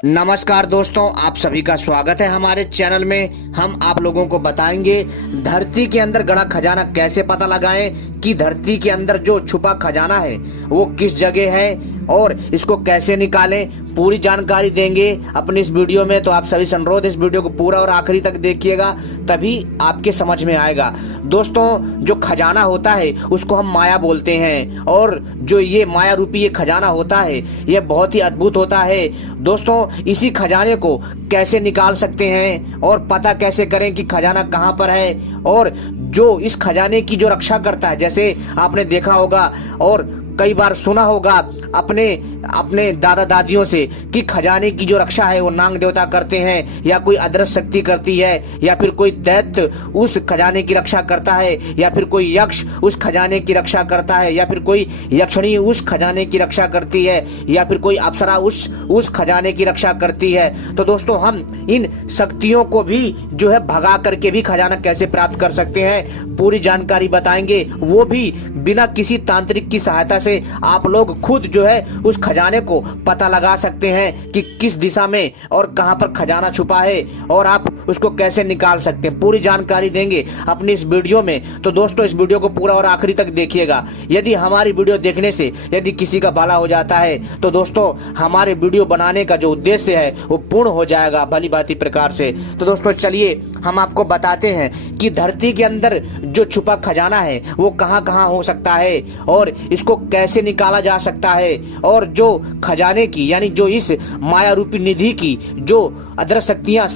नमस्कार दोस्तों, आप सभी का स्वागत है हमारे चैनल में। हम आप लोगों को बताएंगे धरती के अंदर गड़ा खजाना कैसे पता लगाएं कि धरती के अंदर जो छुपा खजाना है वो किस जगह है और इसको कैसे निकालें। पूरी जानकारी देंगे अपनी इस वीडियो में, तो आप सभी से अनुरोध इस वीडियो को पूरा और आखिरी तक देखिएगा, तभी आपके समझ में आएगा। दोस्तों, जो खजाना होता है उसको हम माया बोलते हैं, और जो ये माया रूपी ये खजाना होता है ये बहुत ही अद्भुत होता है। दोस्तों, इसी खजाने को कैसे निकाल सकते हैं और पता कैसे करें कि खजाना कहाँ पर है, और जो इस खजाने की जो रक्षा करता है, जैसे आपने देखा होगा और कई बार सुना होगा अपने अपने दादा दादियों से कि खजाने की जो रक्षा है वो नाग देवता करते हैं, या कोई अदृश्य शक्ति करती है, या फिर कोई दैत्य उस खजाने की रक्षा करता है, या फिर कोई यक्ष उस खजाने की रक्षा करता है, या फिर कोई यक्षिणी उस खजाने की रक्षा करती है, या फिर कोई अप्सरा उस खजाने की रक्षा करती है। तो दोस्तों, हम इन शक्तियों को भी जो है भगा करके भी खजाना कैसे प्राप्त कर सकते हैं, पूरी जानकारी बताएंगे, वो भी बिना किसी तांत्रिक की सहायता से आप लोग खुद जो है उस खजाने को पता लगा सकते हैं कि किस दिशा में और कहां पर खजाना छुपा है और आप उसको कैसे निकाल सकते हैं। पूरी जानकारी देंगे अपनी इस वीडियो में, तो दोस्तों इस वीडियो को पूरा और आखिरी तक देखिएगा। यदि हमारी वीडियो देखने से यदि किसी का भला हो जाता है तो दोस्तों हमारे वीडियो बनाने का जो उद्देश्य है वो पूर्ण हो जाएगा भली भांति प्रकार से। तो दोस्तों चलिए हम आपको बताते हैं कि धरती के अंदर जो छुपा खजाना है वो कहां कहां हो सकता है और इसको कैसे निकाला जा सकता है, और जो खजाने की यानी जो इस माया रूपी निधि की जो अदृश्य शक्तियां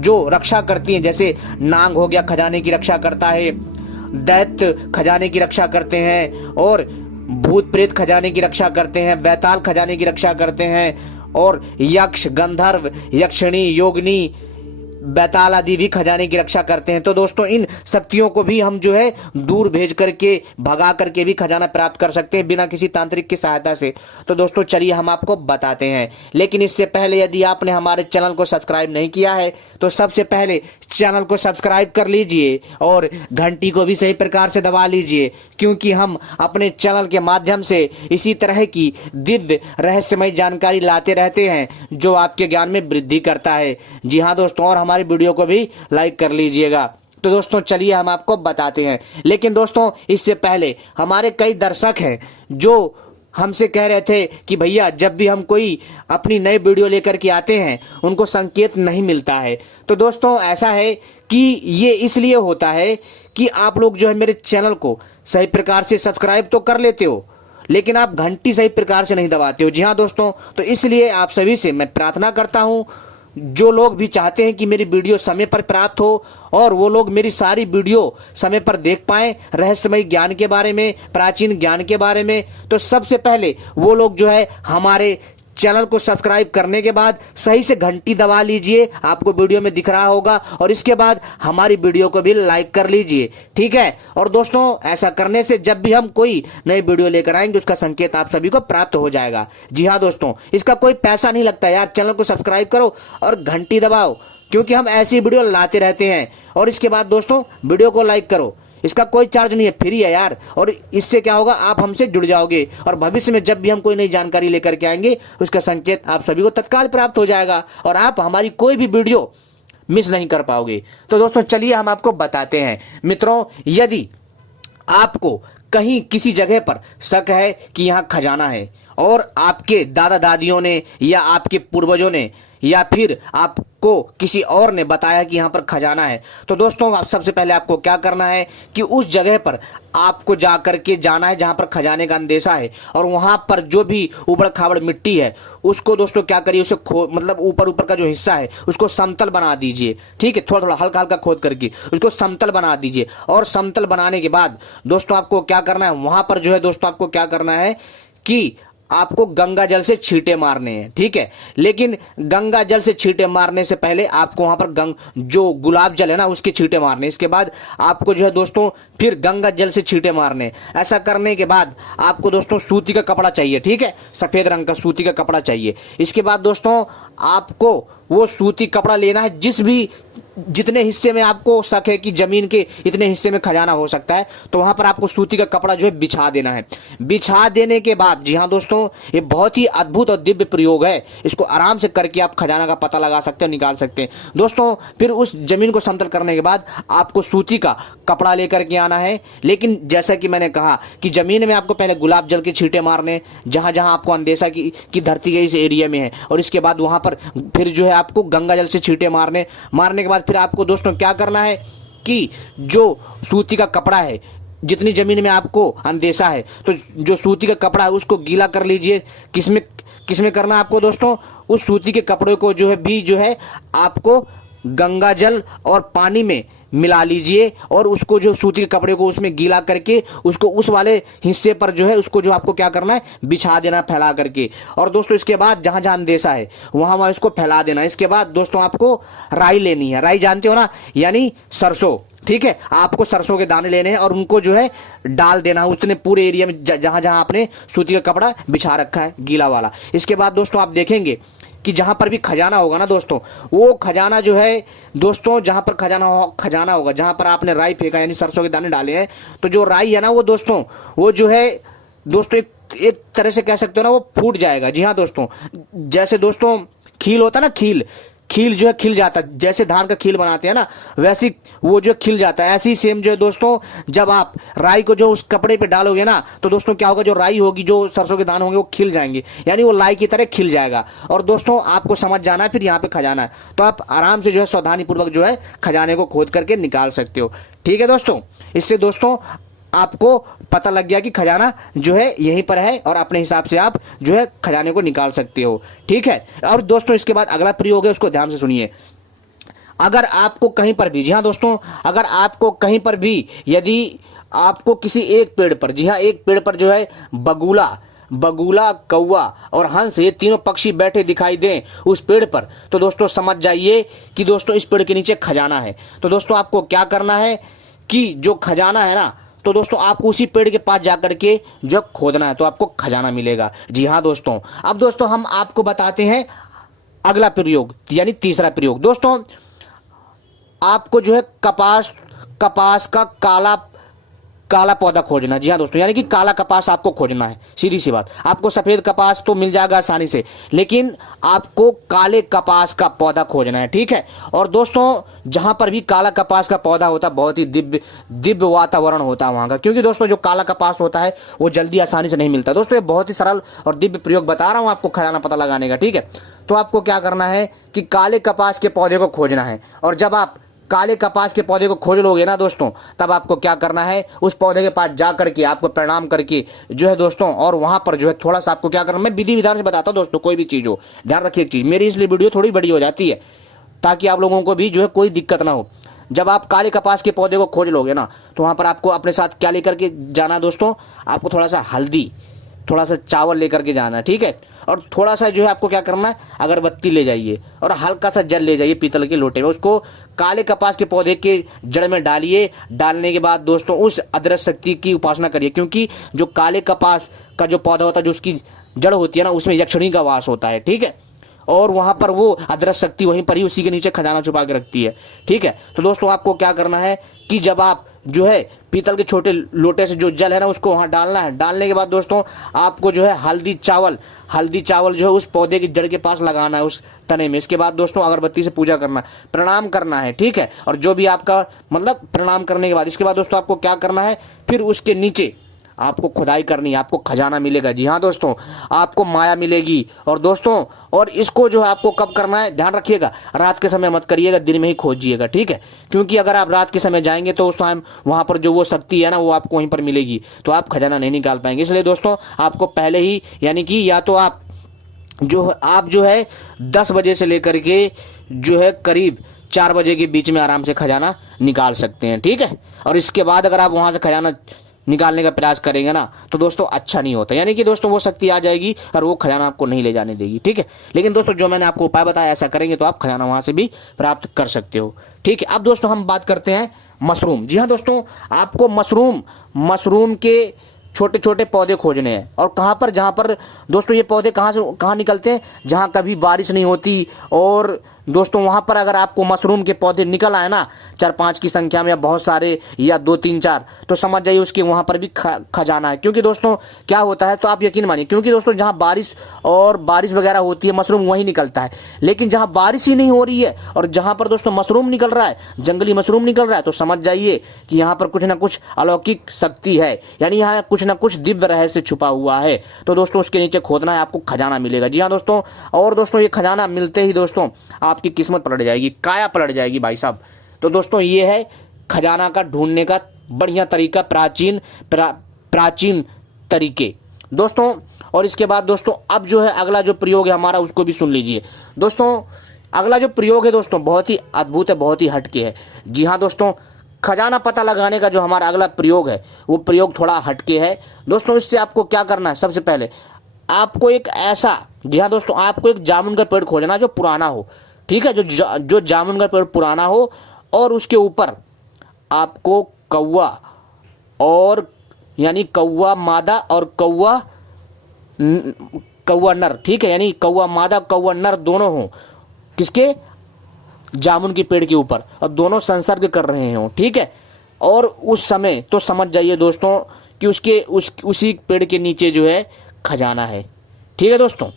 जो रक्षा करती हैं, जैसे नाग हो गया खजाने की रक्षा करता है, दैत्य खजाने की रक्षा करते हैं, और भूत प्रेत खजाने की रक्षा करते हैं, बैताल खजाने की रक्षा करते हैं, और यक्ष गंधर्व यक्षिणी योगिनी बैताल आदि भी खजाने की रक्षा करते हैं। तो दोस्तों इन शक्तियों को भी हम जो है दूर भेज करके भगा करके भी खजाना प्राप्त कर सकते हैं बिना किसी तांत्रिक की सहायता से। तो दोस्तों चलिए हम आपको बताते हैं, लेकिन इससे पहले यदि आपने हमारे चैनल को सब्सक्राइब नहीं किया है तो सबसे पहले चैनल को सब्सक्राइब कर लीजिए और घंटी को भी सही प्रकार से दबा लीजिए, क्योंकि हम अपने चैनल के माध्यम से इसी तरह की दिव्य रहस्यमय जानकारी लाते रहते हैं जो आपके ज्ञान में वृद्धि करता है। जी हाँ दोस्तों, और हमारी वीडियो को भी लाइक कर लीजिएगा। तो दोस्तों चलिए हम आपको बताते हैं, लेकिन दोस्तों इससे पहले हमारे कई दर्शक हैं जो हमसे कह रहे थे कि भैया जब भी हम कोई अपनी नई वीडियो लेकर के आते हैं उनको संकेत नहीं मिलता है। तो दोस्तों ऐसा है कि ये इसलिए होता है कि आप लोग जो है मेरे चैनल को सही प्रकार से सब्सक्राइब तो कर लेते हो, लेकिन आप घंटी सही प्रकार से नहीं दबाते हो। जी हाँ दोस्तों, तो इसलिए आप सभी से मैं प्रार्थना करता हूँ, जो लोग भी चाहते हैं कि मेरी वीडियो समय पर प्राप्त हो और वो लोग मेरी सारी वीडियो समय पर देख पाएं रहस्यमय ज्ञान के बारे में, प्राचीन ज्ञान के बारे में, तो सबसे पहले वो लोग जो है हमारे चैनल को सब्सक्राइब करने के बाद सही से घंटी दबा लीजिए, आपको वीडियो में दिख रहा होगा, और इसके बाद हमारी वीडियो को भी लाइक कर लीजिए, ठीक है। और दोस्तों ऐसा करने से जब भी हम कोई नई वीडियो लेकर आएंगे उसका संकेत आप सभी को प्राप्त हो जाएगा। जी हाँ दोस्तों, इसका कोई पैसा नहीं लगता यार, चैनल को सब्सक्राइब करो और घंटी दबाओ, क्योंकि हम ऐसी वीडियो लाते रहते हैं। और इसके बाद दोस्तों वीडियो को लाइक करो, इसका कोई चार्ज नहीं है, फ्री है यार, और इससे क्या होगा आप हमसे जुड़ जाओगे और भविष्य में जब भी हम कोई नई जानकारी लेकर के आएंगे उसका संकेत आप सभी को तत्काल प्राप्त हो जाएगा और आप हमारी कोई भी वीडियो मिस नहीं कर पाओगे। तो दोस्तों चलिए हम आपको बताते हैं। मित्रों, यदि आपको कहीं किसी जगह पर शक है कि यहाँ खजाना है और आपके दादा दादियों ने या आपके पूर्वजों ने या फिर आपको किसी और ने बताया कि यहाँ पर खजाना है, तो दोस्तों आप सबसे पहले आपको क्या करना है कि उस जगह पर आपको जा करके जाना है जहाँ पर खजाने का अंदेशा है, और वहाँ पर जो भी उबड़ खाबड़ मिट्टी है उसको दोस्तों क्या करिए, उसे मतलब ऊपर ऊपर का जो हिस्सा है उसको समतल बना दीजिए, ठीक है। थोड़ा थोड़ा हल्का हल्का खोद करके उसको समतल बना दीजिए, और समतल बनाने के बाद दोस्तों आपको क्या करना है, वहाँ पर जो है दोस्तों आपको क्या करना है कि आपको गंगा जल से छींटे मारने हैं, ठीक है। लेकिन गंगा जल से छींटे मारने से पहले आपको वहां पर जो गुलाब जल है ना उसके छींटे मारने, इसके बाद आपको जो है दोस्तों फिर गंगा जल से छींटे मारने। ऐसा करने के बाद आपको दोस्तों सूती का कपड़ा चाहिए, ठीक है, सफेद रंग का सूती का कपड़ा चाहिए। इसके बाद दोस्तों आपको वो सूती कपड़ा लेना है, जितने हिस्से में आपको शक है कि जमीन के इतने हिस्से में खजाना हो सकता है, तो वहां पर आपको सूती का कपड़ा जो है बिछा देना है। बिछा देने के बाद, जी हाँ दोस्तों, ये बहुत ही अद्भुत और दिव्य प्रयोग है, इसको आराम से करके आप खजाना का पता लगा सकते हो, निकाल सकते हैं दोस्तों। फिर उस जमीन को समतल करने के बाद आपको सूती का कपड़ा लेकर के आना है। लेकिन जैसा कि मैंने कहा कि जमीन में आपको पहले गुलाब जल के छींटे मारने, जहां जहां आपको अंदेशा की धरती के इस एरिया में है, और इसके बाद वहां पर फिर जो है आपको गंगा जल से छींटे मारने के बाद फिर आपको दोस्तों क्या करना है कि जो सूती का कपड़ा है, जितनी जमीन में आपको अंदेशा है, तो जो सूती का कपड़ा है उसको गीला कर लीजिए। किसमें करना है आपको दोस्तों? उस सूती के कपड़े को जो है आपको गंगा जल और पानी में मिला लीजिए, और उसको जो सूती के कपड़े को उसमें गीला करके उसको उस वाले हिस्से पर जो है उसको जो आपको क्या करना है, बिछा देना फैला करके। और दोस्तों इसके बाद जहां जहां अंदेशा है वहां इसको फैला देना। इसके बाद दोस्तों आपको राई लेनी है। राई जानते हो ना, यानी सरसों, ठीक है। आपको सरसों के दाने लेने हैं और उनको जो है डाल देना है उतने पूरे एरिया में जहां जहां आपने सूती का कपड़ा बिछा रखा है, गीला वाला। इसके बाद दोस्तों आप देखेंगे कि जहां पर भी खजाना होगा ना दोस्तों, वो खजाना जो है दोस्तों, जहां पर खजाना होगा, जहां पर आपने राई फेंका यानी सरसों के दाने डाले हैं, तो जो राई है ना वो दोस्तों, वो जो है दोस्तों एक तरह से कह सकते हो ना, वो फूट जाएगा। जी हाँ दोस्तों, जैसे दोस्तों खील होता है ना, खील जो है खिल जाता है, जैसे धान का खील बनाते हैं ना, वैसी वो जो खिल जाता है। ऐसी सेम जो है दोस्तों, जब आप राई को जो उस कपड़े पे डालोगे ना, तो दोस्तों क्या होगा, जो राई होगी, जो सरसों के दाने होंगे, वो खिल जाएंगे, यानी वो लाई की तरह खिल जाएगा। और दोस्तों आपको समझ जाना है फिर यहाँ पे खजाना है, तो आप आराम से जो है सावधानी पूर्वक जो है खजाने को खोद करके निकाल सकते हो। ठीक है दोस्तों, इससे दोस्तों आपको पता लग गया कि खजाना जो है यहीं पर है, और अपने हिसाब से आप जो है खजाने को निकाल सकते हो। ठीक है। और दोस्तों इसके बाद अगला प्रयोग है, उसको ध्यान से सुनिए। अगर आपको कहीं पर भी, जी हाँ दोस्तों, अगर आपको कहीं पर भी, यदि आपको किसी एक पेड़ पर, जी हाँ एक पेड़ पर जो है बगुला, कौवा और हंस, ये तीनों पक्षी बैठे दिखाई दें उस पेड़ पर, तो दोस्तों समझ जाइए कि दोस्तों इस पेड़ के नीचे खजाना है। तो दोस्तों आपको क्या करना है कि जो खजाना है ना, तो दोस्तों आपको उसी पेड़ के पास जाकर के जो खोदना है, तो आपको खजाना मिलेगा। जी हाँ दोस्तों, अब दोस्तों हम आपको बताते हैं अगला प्रयोग, यानी तीसरा प्रयोग। दोस्तों आपको जो है कपास का काला पौधा खोजना। जी हाँ दोस्तों, यानी कि काला कपास आपको खोजना है। सीधी सी बात, आपको सफेद कपास तो मिल जाएगा आसानी से, लेकिन आपको काले कपास का पौधा खोजना है। ठीक है। और दोस्तों जहां पर भी काला कपास का पौधा होता है, बहुत ही दिव्य वातावरण होता है वहां का, क्योंकि दोस्तों जो काला कपास होता है वो जल्दी आसानी से नहीं मिलता। दोस्तों ये बहुत ही सरल और दिव्य प्रयोग बता रहा हूं आपको खजाना पता लगाने का। ठीक है। तो आपको क्या करना है कि काले कपास के पौधे को खोजना है, और जब आप काले कपास के पौधे को खोज लोगे ना दोस्तों, तब आपको क्या करना है, उस पौधे के पास जा करके आपको प्रणाम करके जो है दोस्तों, और वहां पर जो है थोड़ा सा आपको क्या करना, मैं विधि विधान से बताता हूं दोस्तों, कोई भी चीज हो, ध्यान रखिए एक चीज, मेरी इसलिए वीडियो थोड़ी बड़ी हो जाती है ताकि आप लोगों को भी जो है कोई दिक्कत ना हो। जब आप काले कपास के पौधे को खोज लोगे ना, तो वहां पर आपको अपने साथ क्या लेकर के जाना दोस्तों, आपको थोड़ा सा हल्दी, थोड़ा सा चावल लेकर के जाना है। ठीक है। और थोड़ा सा जो है आपको क्या करना है, अगरबत्ती ले जाइए और हल्का सा जल ले जाइए पीतल के लोटे में, उसको काले कपास के पौधे के जड़ में डालिए। डालने के बाद दोस्तों उस अदृश्य शक्ति की उपासना करिए, क्योंकि जो काले कपास का जो पौधा होता है, जो उसकी जड़ होती है ना, उसमें यक्षिणी का वास होता है। ठीक है। और वहां पर वो अदृश्य शक्ति वहीं पर ही उसी के नीचे खजाना छुपा के रखती है। ठीक है। तो दोस्तों आपको क्या करना है कि जब आप जो है पीतल के छोटे लोटे से जो जल है ना, उसको वहां डालना है। डालने के बाद दोस्तों आपको जो है हल्दी चावल जो है उस पौधे की जड़ के पास लगाना है, उस तने में। इसके बाद दोस्तों अगरबत्ती से पूजा करना है, प्रणाम करना है। ठीक है। और जो भी आपका मतलब प्रणाम करने के बाद, इसके बाद दोस्तों आपको क्या करना है, फिर उसके नीचे आपको खुदाई करनी है, आपको खजाना मिलेगा। जी हाँ दोस्तों, आपको माया मिलेगी। और दोस्तों और इसको जो है आपको कब करना है, ध्यान रखिएगा, रात के समय मत करिएगा, दिन में ही खोजिएगा। ठीक है। क्योंकि अगर आप रात के समय जाएंगे तो उस टाइम वहां पर जो वो शक्ति है ना, वो आपको वहीं पर मिलेगी, तो आप खजाना नहीं निकाल पाएंगे। इसलिए दोस्तों आपको पहले ही, यानी कि या तो आप जो है 10 बजे से लेकर के जो है करीब 4 बजे के बीच में आराम से खजाना निकाल सकते हैं। ठीक है। और इसके बाद अगर आप वहां से खजाना निकालने का प्रयास करेंगे ना, तो दोस्तों अच्छा नहीं होता, यानी कि दोस्तों वो शक्ति आ जाएगी और वो खजाना आपको नहीं ले जाने देगी। ठीक है। लेकिन दोस्तों जो मैंने आपको उपाय बताया, ऐसा करेंगे तो आप खजाना वहां से भी प्राप्त कर सकते हो। ठीक है। अब दोस्तों हम बात करते हैं मशरूम। जी हाँ दोस्तों, आपको मशरूम के छोटे छोटे पौधे खोजने हैं। और कहाँ पर, जहाँ पर दोस्तों ये पौधे कहाँ निकलते हैं, जहाँ कभी बारिश नहीं होती। और दोस्तों वहाँ पर अगर आपको मशरूम के पौधे निकल आए ना 4-5 की संख्या में, या बहुत सारे, या 2-3-4, तो समझ जाइए उसके वहाँ पर भी खजाना है। क्योंकि दोस्तों क्या होता है, तो आप यकीन मानिए, क्योंकि दोस्तों जहाँ बारिश वगैरह होती है मशरूम वहीं निकलता है। लेकिन जहाँ बारिश ही नहीं हो रही है और जहाँ पर दोस्तों मशरूम निकल रहा है, जंगली मशरूम निकल रहा है, तो समझ जाइए कि यहाँ पर कुछ ना कुछ अलौकिक शक्ति है, यानी यहाँ कुछ ना कुछ दिव्य रहस्य छुपा हुआ है। तो दोस्तों उसके नीचे खोदना है, आपको खजाना मिलेगा। जी हाँ दोस्तों, और दोस्तों ये खजाना मिलते ही दोस्तों आपकी किस्मत पलट जाएगी, काया पलट जाएगी भाई साहब। तो दोस्तों ये है खजाना का ढूंढने का बढ़िया तरीका, प्राचीन तरीके दोस्तों। और इसके बाद दोस्तों अब जो है अगला जो प्रयोग है हमारा, उसको भी सुन लीजिए दोस्तों। अगला जो प्रयोग है दोस्तों बहुत ही अद्भुत है, बहुत ही हटके है। जी हाँ दोस्तों, खजाना पता लगाने का जो हमारा अगला प्रयोग है वो प्रयोग थोड़ा हटके है दोस्तों। इससे आपको क्या करना है, सबसे पहले आपको एक ऐसा, जी हाँ दोस्तों, आपको एक जामुन का पेड़ खोजना जो पुराना हो, ठीक है, जो जामुन का पेड़ पुराना हो, और उसके ऊपर आपको कौवा, और यानी कौवा मादा और कौवा नर, ठीक है, यानी कौवा मादा कौवा नर दोनों हो, किसके, जामुन के पेड़ के ऊपर, और दोनों संसर्ग कर रहे हो, ठीक है। और उस समय तो समझ जाइए दोस्तों कि उसी पेड़ के नीचे जो है खजाना है, ठीक है दोस्तों।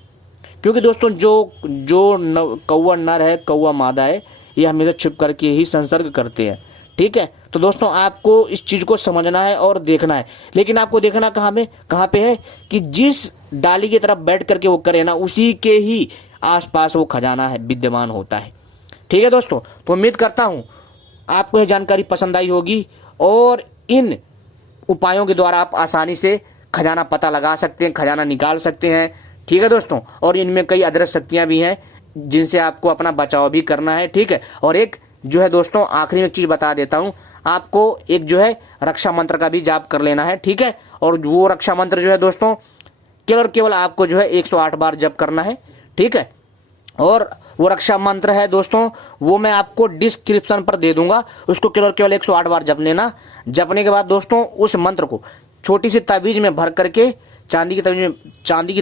क्योंकि दोस्तों जो कौवा नर है, कौवा मादा है, ये हमेशा छुप करके ही संसर्ग करते हैं, ठीक है। तो दोस्तों आपको इस चीज़ को समझना है और देखना है। लेकिन आपको देखना कहाँ पे है कि जिस डाली की तरफ बैठ करके वो करे ना, उसी के ही आसपास वो खजाना है विद्यमान होता है, ठीक है दोस्तों। तो उम्मीद करता हूँ आपको यह जानकारी पसंद आई होगी, और इन उपायों के द्वारा आप आसानी से खजाना पता लगा सकते हैं, खजाना निकाल सकते हैं, ठीक है दोस्तों। और इनमें कई अदृश्य शक्तियाँ भी हैं जिनसे आपको अपना बचाव भी करना है, ठीक है। और एक जो है दोस्तों आखिरी में एक चीज़ बता देता हूँ, आपको एक जो है रक्षा मंत्र का भी जाप कर लेना है, ठीक है। और वो रक्षा मंत्र जो है दोस्तों केवल आपको जो है 108 बार जप करना है, ठीक है। और वो रक्षा मंत्र है दोस्तों, वो मैं आपको डिस्क्रिप्शन पर दे दूंगा, उसको केवल 108 बार जप लेना। जपने के बाद दोस्तों उस मंत्र को छोटी सी तवीज में भर करके, चांदी की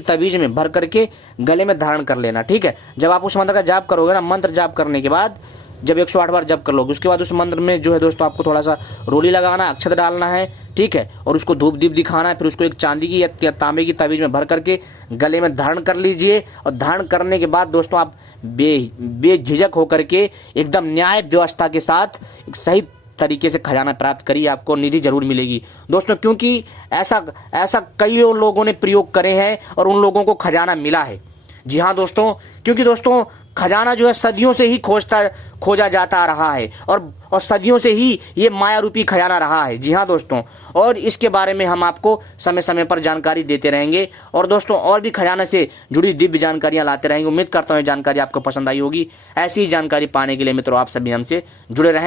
तवीज में भर करके गले में धारण कर लेना, ठीक है। जब आप उस मंत्र का जाप करोगे ना, मंत्र जाप करने के बाद जब 108 बार जप कर लोगे, उसके बाद उस मंत्र में जो है दोस्तों आपको थोड़ा सा रोली लगाना, अक्षत डालना है, ठीक है। और उसको धूप दीप दिखाना है। फिर उसको एक चांदी की या तांबे की तवीज में भर करके गले में धारण कर लीजिए। और धारण करने के बाद दोस्तों आप बेझिझक होकर के एकदम न्याय व्यवस्था के साथ एक सही तरीके से खजाना प्राप्त करिए, आपको निधि जरूर मिलेगी दोस्तों। क्योंकि ऐसा कई लोगों ने प्रयोग करे हैं और उन लोगों को खजाना मिला है। जी हाँ दोस्तों, क्योंकि दोस्तों खजाना जो है सदियों से ही खोजा जाता रहा है, और सदियों से ही ये माया रूपी खजाना रहा है। जी हाँ दोस्तों, और इसके बारे में हम आपको समय समय पर जानकारी देते रहेंगे, और दोस्तों और भी खजाना से जुड़ी दिव्य जानकारियां लाते रहेंगे। उम्मीद करता हूँ ये जानकारी आपको पसंद आई होगी। ऐसी ही जानकारी पाने के लिए मित्रों आप सभी हमसे जुड़े रहें।